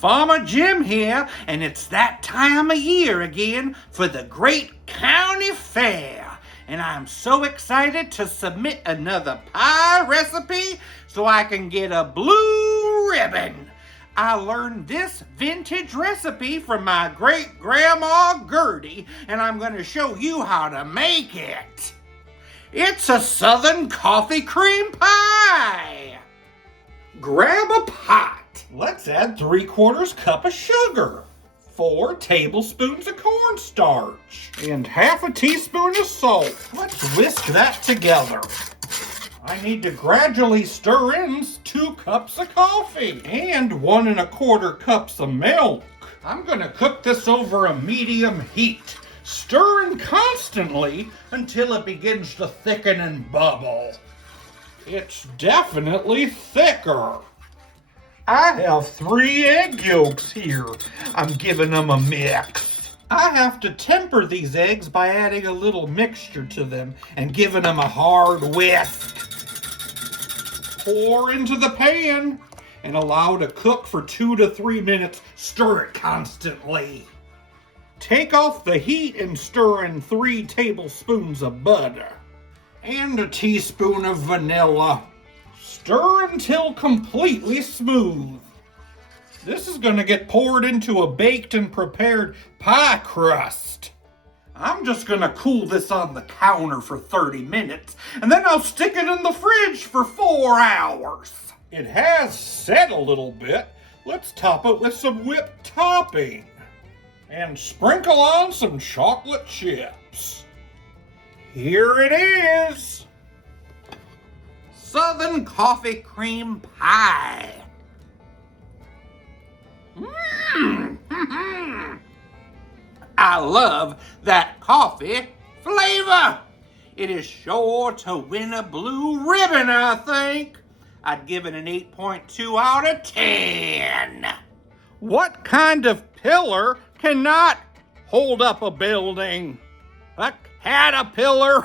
Farmer Jim here, and it's that time of year again for the great county fair. And I'm so excited to submit another pie recipe so I can get a blue ribbon. I learned this vintage recipe from my great-grandma Gertie, and I'm going to show you how to make it. It's a Southern coffee cream pie. Grab a pot. Let's add 3/4 cup of sugar, 4 tablespoons of cornstarch, and half a teaspoon of salt. Let's whisk that together. I need to gradually stir in 2 cups of coffee and 1 1/4 cups of milk. I'm going to cook this over a medium heat, stirring constantly until it begins to thicken and bubble. It's definitely thicker. I have 3 egg yolks here. I'm giving them a mix. I have to temper these eggs by adding a little mixture to them and giving them a hard whisk. Pour into the pan and allow to cook for 2 to 3 minutes. Stir it constantly. Take off the heat and stir in 3 tablespoons of butter and a teaspoon of vanilla. Stir until completely smooth. This is going to get poured into a baked and prepared pie crust. I'm just going to cool this on the counter for 30 minutes, and then I'll stick it in the fridge for 4 hours. It has set a little bit. Let's top it with some whipped topping and sprinkle on some chocolate chips. Here it is. Southern coffee cream pie. I love that coffee flavor. It is sure to win a blue ribbon, I think. I'd give it an 8.2 out of 10. What kind of pillar cannot hold up a building? A caterpillar.